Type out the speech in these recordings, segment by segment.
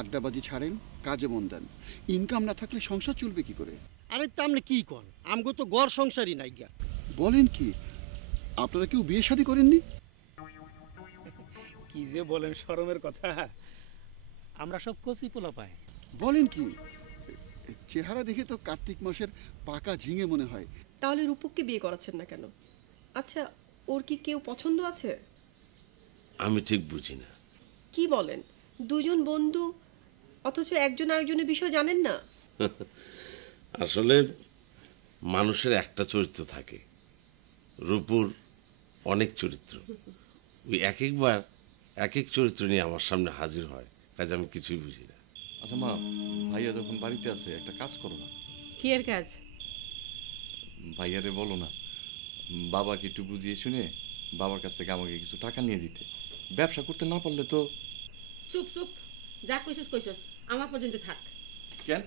আড্ডাবাজি ছাড়েন, কাজে মন দেন। ইনকাম না থাকলে সংসার চলবে কি করে? আরে তামনে কি কন, আমগো তো ঘর সংসারই নাই গা। বলেন কি, আপনারা কেউ বিয়ে শাদী করেননি? কি যে বলেন, শরমের কথা। আমরা সব কচি পোলা পাই। বলেন কি, চেহারা দেখে তো কার্তিক মাসের পাকা ঝিঙে মনে হয়। তাহলে রূপককে বিয়ে করাচ্ছেন না কেন? আচ্ছা, ওর কি কেউ পছন্দ আছে? আমি ঠিক বুঝি না। কি বলেন, দুজন বন্ধু অথচ একজন আরেকজনের বিষয় জানেন না? আসলে মানুষের একটা চরিত্র থাকে, রূপুর অনেক চরিত্র। ওই এক একবার এক এক চরিত্র নিয়ে আমার সামনে হাজির হয়, কাজে আমি কিছুই বুঝি না। আচ্ছা মা, ভাইয়া যখন বাড়িতে আছে একটা কাজ করো না। কি এর কাজ? ভাইয়ারে বলো না বাবাকে একটু বুঝিয়ে শুনে বাবার কাছ থেকে আমাকে কিছু টাকা নিয়ে দিতে। ব্যবসা করতে না পারলে তো। চুপ চুপ, যা কইছস কইছস, আমার পর্যন্ত থাক। কেন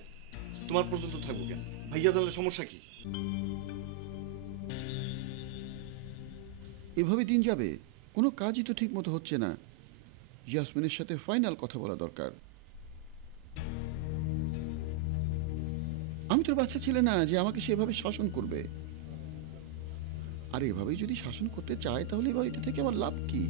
তোমার পর্যন্ত থাকবো কেন? ভাইয়া জানলে সমস্যা কি? এভাবে দিন যাবে? কোনো কাজই তো ঠিক মতো হচ্ছে না। ইয়াসমিনের সাথে ফাইনাল কথা বলা দরকার। আমি তোর বাচ্চা ছেলে না যে আমাকে সেভাবে শাসন করবে। আর এভাবেই যদি শাসন করতে চায় তাহলে এই বাড়িতে থেকে আমার লাভ কি?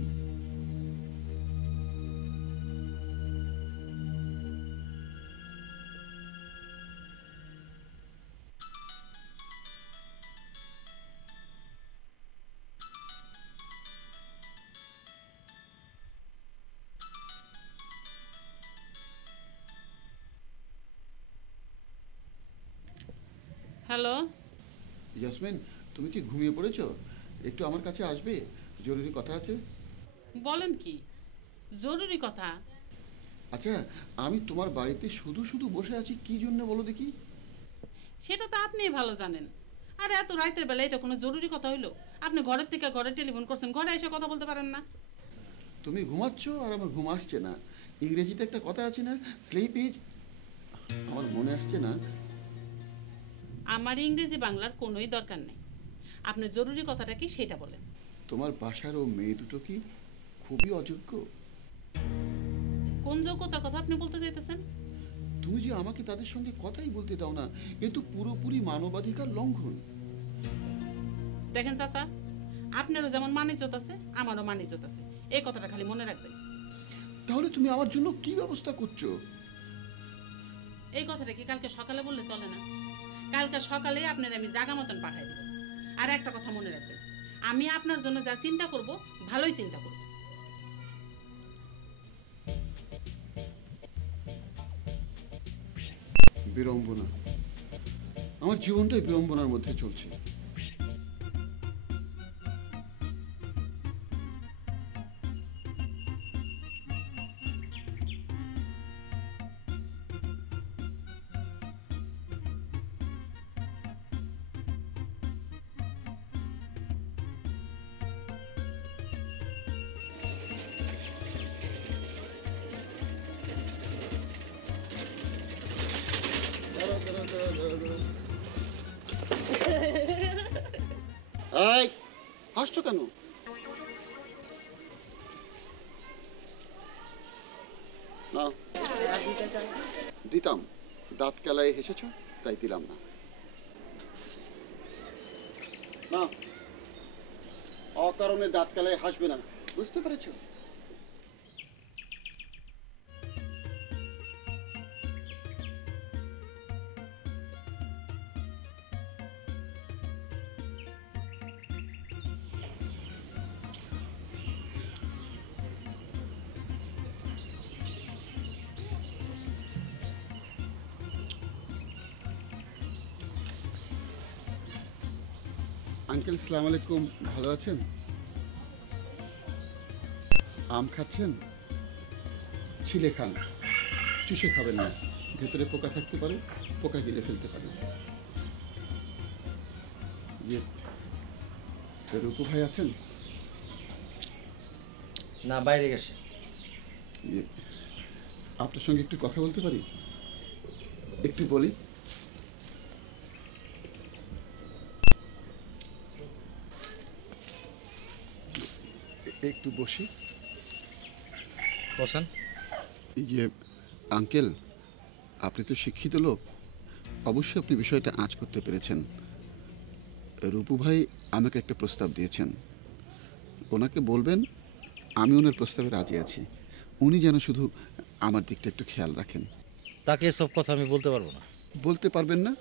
হ্যালো ইয়াসমিন, তুমি কি ঘুমিয়ে পড়েছো? একটু আমার কাছে আসবে, জরুরি কথা আছে। বলেন কি জরুরি কথা? আচ্ছা, আমি তোমার বাড়িতে শুধু শুধু বসে আছি কি জন্য বলো দেখি? সেটা তো আপনিই ভালো জানেন। আর এত রাতের বেলা এটা কোনো জরুরি কথা হইলো? আপনি ঘরের থেকে ঘরে টেলিফোন করছেন, ঘরে এসে কথা বলতে পারেন না? তুমি ঘুমাচ্ছ আর আমার ঘুম আসছে না। ইংরেজিতে একটা কথা আছে না, স্লিপ ইজ। আমার মনে আসছে না। আমার ইংরেজি বাংলার কোনোই দরকার নেই। আপনি জরুরি কথাটা কি সেটা বলেন। তোমার বাসার ও মেয়ে দুটো কি খুবই অযোগ্য? কোন যোগ্যতার কথা আপনি বলতে চাইতেছেন? তুমি যে আমাকে তাদের সঙ্গে কথাই বলতে দাও না, এ তো পুরোপুরি মানবাধিকার লঙ্ঘন। দেখেন চাচা, আপনারও যেমন মানিজ্যত আছে আমারও মানিজ্যত আছে, এই কথাটা খালি মনে রাখবেন। তাহলে তুমি আমার জন্য কি ব্যবস্থা করছো? এই কথাটা কি কালকে সকালে বললে চলে না? কালকে সকালে আপনার আমি জাগা মতন পাঠাই দেব। আর একটা কথা মনে রাখবেন, আমি আপনার জন্য যা চিন্তা করব ভালোই চিন্তা করব। বিড়ম্বনা, আমার জীবনটাই বিড়ম্বনার মধ্যে চলছে। এই হাসছো কেন? না দিতাম, দাঁত কেলায় হেসেছ তাই দিলাম না। না, অকারণে দাঁত কেলায় হাসবে না, বুঝতে পেরেছো? আঙ্কেল সালাম আলাইকুম, ভালো আছেন? আম খাচ্ছেন? ছিলে খান, চুষে খাবেন না, ভেতরে পোকা থাকতে পারে, পোকা গিলে ফেলতে পারে। রূপু ভাই আছেন? না, বাইরে গেছে। আপনার সঙ্গে একটু কথা বলতে পারি? একটু বলি। একটু বসি। বসেন। আঙ্কেল, আপনি তো শিক্ষিত লোক, অবশ্যই আপনি বিষয়টা আঁচ করতে পেরেছেন। রূপু ভাই আমাকে একটা প্রস্তাব দিয়েছেন, ওনাকে বলবেন আমি ওনার প্রস্তাবে রাজি আছি, উনি যেন শুধু আমার দিকটা একটু খেয়াল রাখেন। তাকে এসব কথা আমি বলতে পারবো না। বলতে পারবেন না?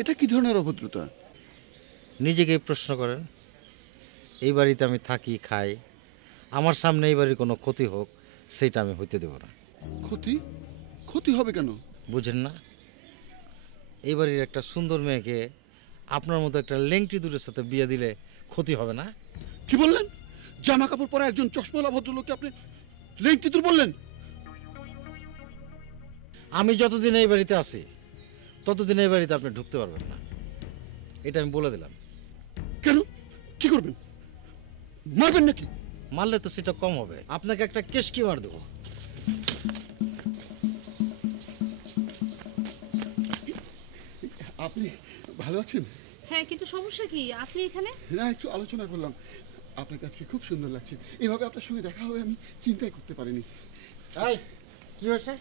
এটা কি ধরনের অভদ্রতা? নিজেকে প্রশ্ন করেন। এই বাড়িতে আমি থাকি, খাই, আমার সামনে এই বাড়ির কোনো ক্ষতি হোক সেটা আমি হইতে দেব না। ক্ষতি? ক্ষতি হবে কেন? বুঝেন না? এই বাড়ির একটা সুন্দর মেয়েকে আপনার মতো একটা লেংটি দূরের সাথে বিয়ে দিলে ক্ষতি হবে না? কি বললেন? জামা কাপড় পরা একজন চশমাওয়ালা ভদ্রলোককে আপনি লেংটিতুর বললেন? আমি যতদিন এই বাড়িতে আছি ততদিন এই বাড়িতে আপনি ঢুকতে পারবেন না, এটা আমি বলে দিলাম। কেন? কি করবেন? মারবেন নাকি? মারলে তো সেটা কম হবে, আপনাকে একটা কেশকি মার দেবো। আপনি ভালো আছেন? হ্যাঁ, কিন্তু সমস্যা কি? আপনি এখানে? না, একটু আলোচনা করলাম। আপনার কাছে খুব সুন্দর লাগছে, এভাবে আপনার সঙ্গে দেখা হবে আমি চিন্তাই করতে পারিনি। এই, কি হয়েছে?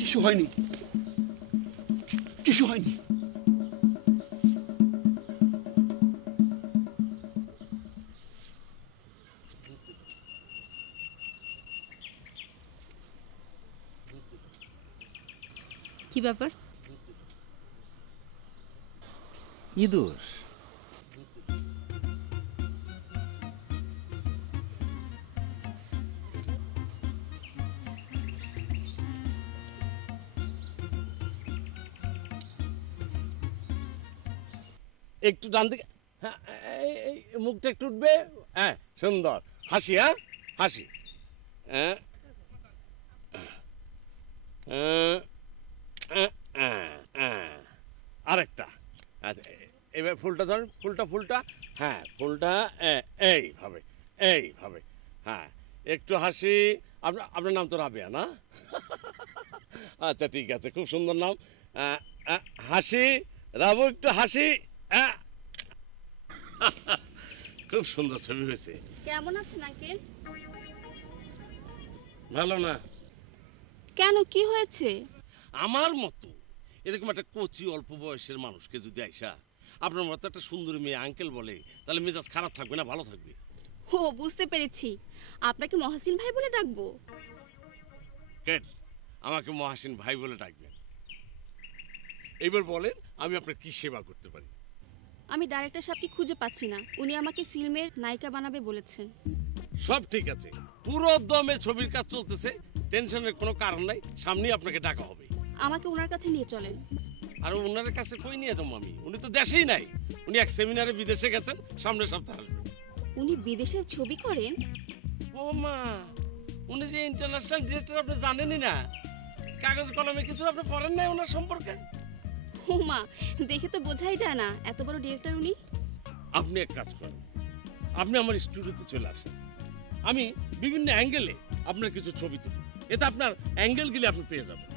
কিছু হয়নি, কিছু হয়নি। কি ব্যাপার? ইঁদুর। একটু ডান দিকে, হ্যাঁ, এই মুখটা একটু উঠবে, হ্যাঁ, সুন্দর হাসি, হ্যাঁ, হাসি, হ্যাঁ, আরেকটা, এবার ফুলটা ধরেন, ফুলটা, হ্যাঁ, ফুলটা এইভাবে, এইভাবে, হ্যাঁ, একটু হাসি। আপনার নাম তো রাবেয়া না? আচ্ছা, ঠিক আছে, খুব সুন্দর নাম। হাসি রাবু, একটু হাসি। খুব সুন্দর ছবি হয়েছে। কেমন আছেন আঙ্কেল? ভালো না? কেন, কি হয়েছে? আমার মতো এরকম একটা কচি অল্প বয়সের মানুষকে যদি আইসা আপনার মতো একটা সুন্দরী মেয়ে আঙ্কেল বলে, তাহলে মেজাজ খারাপ থাকবে না ভালো থাকবে? ও, বুঝতে পেরেছি। আপনাকে মহসিন ভাই বলে ডাকবো? কেন আমাকে মহাসিন ভাই বলে ডাকবেন? এইবার বলেন আমি আপনার কি সেবা করতে পারি? আমি ডাইরেক্টর সাহেবকে খুঁজে পাচ্ছি না, উনি আমাকে ফিল্মের নায়িকা বানাবে বলেছেন। সব ঠিক আছে, পুরো দমে ছবির কাজ চলতেছে, টেনশনের কোনো কারণ নাই, সামনেই আপনাকে ডাকা হবে। আমাকে ওনার কাছে নিয়ে চলেন। আর ওনার কাছে কই নিয়ে যাবো আমি? উনি তো দেশেই নাই, উনি এক সেমিনারে বিদেশে গেছেন, সামনের সপ্তাহে আসবেন। উনি বিদেশে ছবি করেন? ও মা, উনি যে ইন্টারন্যাশনাল ডিরেক্টর আপনি জানেনই না? কাগজ কলমে কিছু আপনি পড়েন নাই ওনার সম্পর্কে? ও মা, দেখে তো বোঝাই যায় না এত বড় ডিরেক্টর উনি। আপনি এক কাজ করেন, আপনি আমার স্টুডিওতে চলে আসেন, আমি বিভিন্ন অ্যাঙ্গেলে আপনার কিছু ছবি তুলি, এতে আপনার অ্যাঙ্গেল গেলে আপনি পেয়ে যাবেন।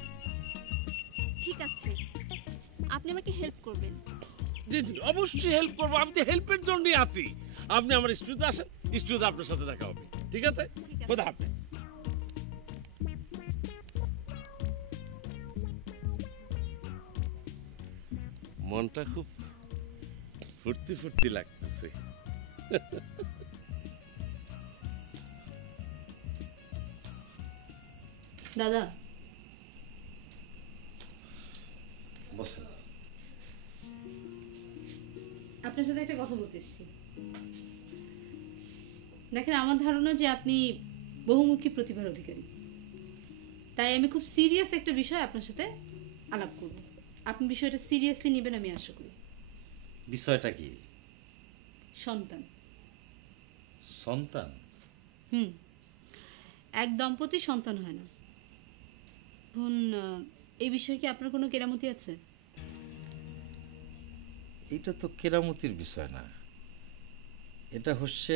ঠিক আছে, আপনি আমাকে হেল্প করবেন? জি জি, অবশ্যই হেল্প করবো, আমি তো হেল্পের জন্যই আছি। আপনি আমার স্টুডিওতে আসেন, স্টুডিওতে আপনার সাথে দেখা হবে, ঠিক আছে? ঠিক আছে। খোদা হাফেজ। মনটা খুব ফুর্তি ফুর্তি লাগতেছে। দাদা, বসেন। আপনার সাথে একটা কথা বলতে এসেছি। দেখেন, আমার ধারণা যে আপনি বহুমুখী প্রতিভার অধিকারী, তাই আমি খুব সিরিয়াস একটা বিষয় আপনার সাথে আলাপ করব। আপনি বিষয়টা সিরিয়াসলি নেবেন আমি আশা করি। বিষয়টা কি? সন্তান। সন্তান? এক দম্পতি সন্তান হয় না। এখন এই বিষয়ে কি আপনার কোনো কেরামতি আছে? এটা তো কেরামতির বিষয় না, এটা হচ্ছে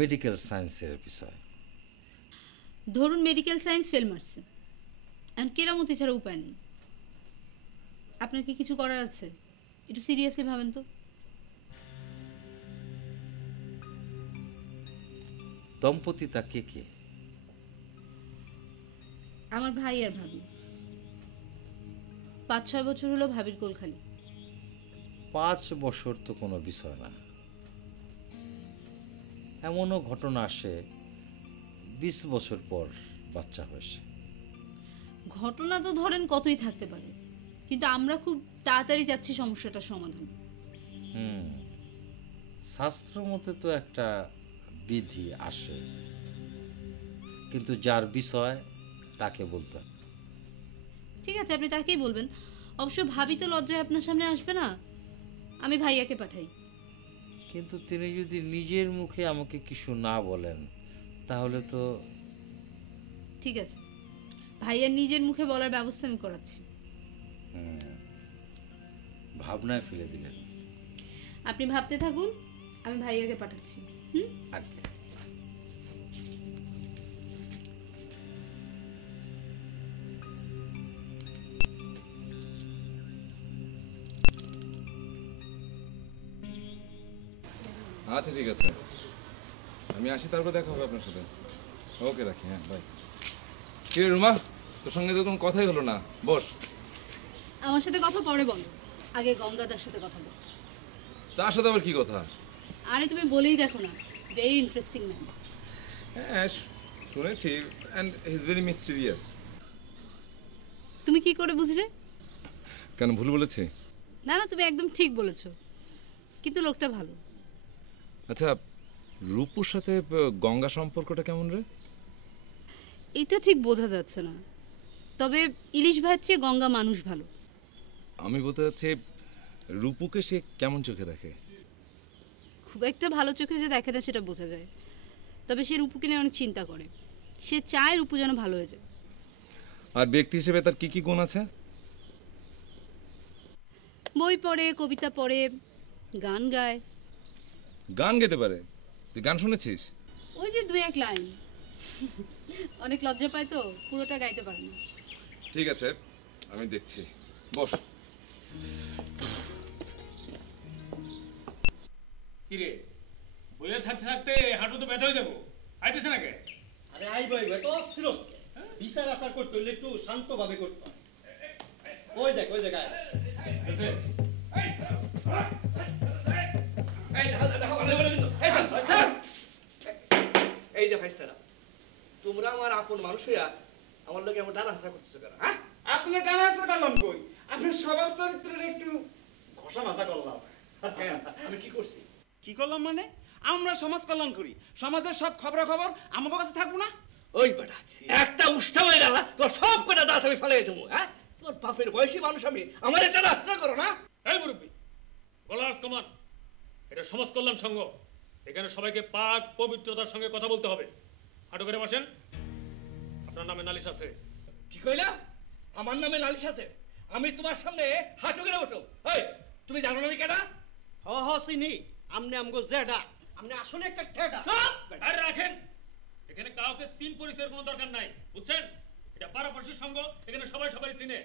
মেডিকেল সায়েন্সের বিষয়। ধরুন মেডিকেল সায়েন্স ফেল মারছে, এখন কেরামতি ছাড়া উপায় নেই, আপনার কি কিছু করার আছে? একটু সিরিয়াসলি ভাবেন তো। দম্পতি তা কে কে? আমার ভাই আর ভাবি। 5-6 বছর হলো ভাবির কোলখালি। 5 বছর তো কোনো বিষয় না। এমনও ঘটনা আসে 20 বছর পর বাচ্চা হয়েছে। ঘটনা তো ধরেন কতই থাকতে পারে, কিন্তু আমরা খুব তাড়াতাড়ি যাচ্ছি সমস্যাটার সমাধান। শাস্ত্র মতে তো একটা বিধি আসে, কিন্তু যার বিষয় তাকে বলতে হয়। ঠিক আছে, আপনি তাকেই বলবেন। অবশ্য ভাবি তো লজ্জায় আপনার সামনে আসবে না, আমি ভাইয়াকে পাঠাই। কিন্তু তিনি যদি নিজের মুখে আমাকে কিছু না বলেন তাহলে তো। ঠিক আছে, ভাইয়া নিজের মুখে বলার ব্যবস্থা আমি করাচ্ছি। ভাবনায় ফেলে দিলেন। আপনি ভাবতে থাকুন, আমি ভাইয়াকে পাঠাচ্ছি। আগে আচ্ছা ঠিক আছে, আমি আসি, তারপর দেখা হবে আপনার সাথে। ওকে, রাখি। হ্যাঁ, বাই। কি রে রুমা, তোর সঙ্গে তো কোনো কথাই হলো না। বস। আমার সাথে কথা পরে বলো, আগে গঙ্গাদার সাথে কথা বল। তার সাথে আবার কি কথা? আরে তুমি বলেই দেখো না, ভেরি ইন্টারেস্টিং ম্যান। হ্যাঁ শুনেছি, and he is very mysterious. তুমি কি করে বুঝলে? কেন, ভুল বলেছি? না না, তুমি একদম ঠিক বলেছো, কিন্তু লোকটা ভালো। আচ্ছা, রূপুর সাথে গঙ্গা সম্পর্কটা কেমন রে? এটা ঠিক বোঝা যাচ্ছে না, তবে ইলিশ ভাইয়ের চেয়ে গঙ্গা মানুষ ভালো। আমি বলতে চাচ্ছি, রূপুকে সে কেমন চোখে দেখে? খুব একটা ভালো চোখে যে দেখে না সেটা বোঝা যায়, তবে সে রূপুকে নিয়ে অনেক চিন্তা করে। সে চায় রূপু যেন ভালো হয়ে যায়। আর ব্যক্তি হিসেবে তার কি কি গুণ আছে? বই পড়ে, কবিতা পড়ে, গান গায়। গান গেতে পারে? তুই গান শুনেছিস? ওই যে 2-1 লাইন। অনেক লজ্জা পায় তো, পুরোটা গাইতে পারে না। ঠিক আছে, আমি দেখছি। বস। কিরে, বইয়ে থাকতে থাকতে হাঁটু তো ব্যথা হয়ে যাবো, আইতেছে না কে? আরে আইব আইব, এত সিরিয়াস কে? বিচার আচার করতে হইলে একটু শান্তভাবে করতে হয়। ওই দেখ আয়। এই যে ভাইস্তারা, তোমরা আমার আপন মানুষেরা আমার লোকে আমার ডানা হাসা করতেছো কেন? হ্যাঁ, আপনার ডানা হাসা করলাম কই? আপনার স্বভাব চরিত্রের একটু ঘষা মাজা করলাম। আমি কি করছি? কি করলাম মানে? আমরা সমাজ কল্যাণ করি, সমাজের সব খবরাখবর আমার কাছে থাকবো না? ওই বেটা, একটা উষ্টা হয়ে গেল, তোর সব কটা দাঁত আমি ফেলাই দেবো। হ্যাঁ, তোর বাপের বয়সী মানুষ আমি, আমার একটা রাস্তা করো না? এই মুরব্বী, গলার কমান। এটা সমাজ কল্যাণ সংঘ, এখানে সবাইকে পাক পবিত্রতার সঙ্গে কথা বলতে হবে। হাঁটু করে বসেন। আপনার নামে নালিশ আছে। কি কইলা? আমার নামে নালিশ আছে? আমি তোমার সামনে হাঁটু করে বসো? এই, তুমি জানো না আমি কেডা? হ চিনি, আমনে আমগো জেডা, আমনে আসলে একটা ঠেডা। আরে রাখেন, এখানে কাউকে সিন পরিচয়ের কোনো দরকার নাই, বুঝছেন? এটা পাড়াপড়শির সঙ্গ, এখানে সবাই সবাই চিনে।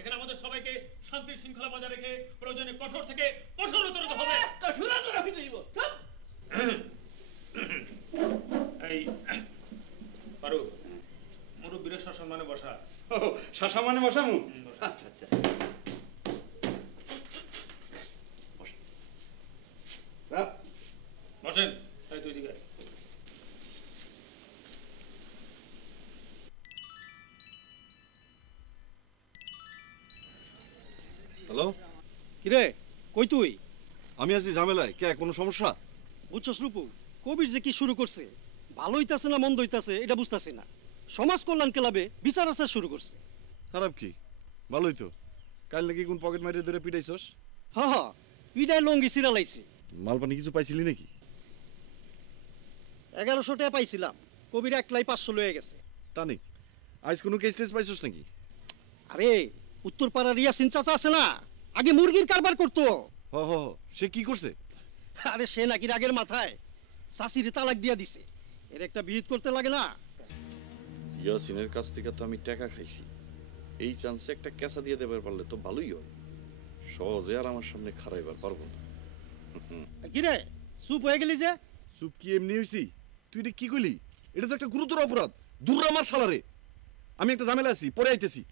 এখানে আমাদের সবাইকে শান্তি শৃঙ্খলা বজায় রেখে প্রয়োজনে কঠোর থেকে কঠোরতর হতে হবে। কঠোরতর হতে দিব। এই পারু, মুরব্বীর সসম্মানে বসা। সসম্মানে বসামু? আচ্ছা আচ্ছা। বসেন। এই তুই দিকে। হ্যালো, কিরে কই তুই? আমি আছি ঝামেলায়। কে, কোনো সমস্যা? বুঝছস রূপু, কবির যে কি শুরু করছে, ভালো হইতাছে না মন্দ হইতাছে এটা বুঝতাছি না। সমাজ কল্যাণ ক্লাবে বিচার আচার শুরু করছে। খারাপ কি? ভালোই তো। কাল নাকি কোন পকেট মারিয়ে ধরে পিটাইছস? হ পিটাই লঙ্গি সিরালাইছে। মালপানি কিছু পাইছিলি নাকি? 1100 টাকা পাইছিলাম, কবির একলাই 500 লয়ে গেছে। তা নেই, আজ কোনো কেস টেস পাইছস নাকি? আরে উত্তরপাড়ার রিয়াসিন চাচা আছে না, আগে মুরগির কারবার করতো। হ হ, সে কি করছে? আরে সে নাকি রাগের মাথায় চাষিরে তালাক দিয়া দিছে। এর একটা বিহিত করতে লাগে না? ইয়াসিনের কাছ থেকে তো আমি টাকা খাইছি, এই চান্সে একটা ক্যাসা দিয়ে দেবার পারলে তো ভালোই হয়। সহজে আর আমার সামনে খারাইবার পারবো না। কিরে চুপ হয়ে গেলি যে? চুপ কি এমনি হইছি? তুই এটা কি কইলি? এটা তো একটা গুরুতর অপরাধ। দূর আমার শালারে। আমি একটা ঝামেলা আছি, পরে আইতেছি।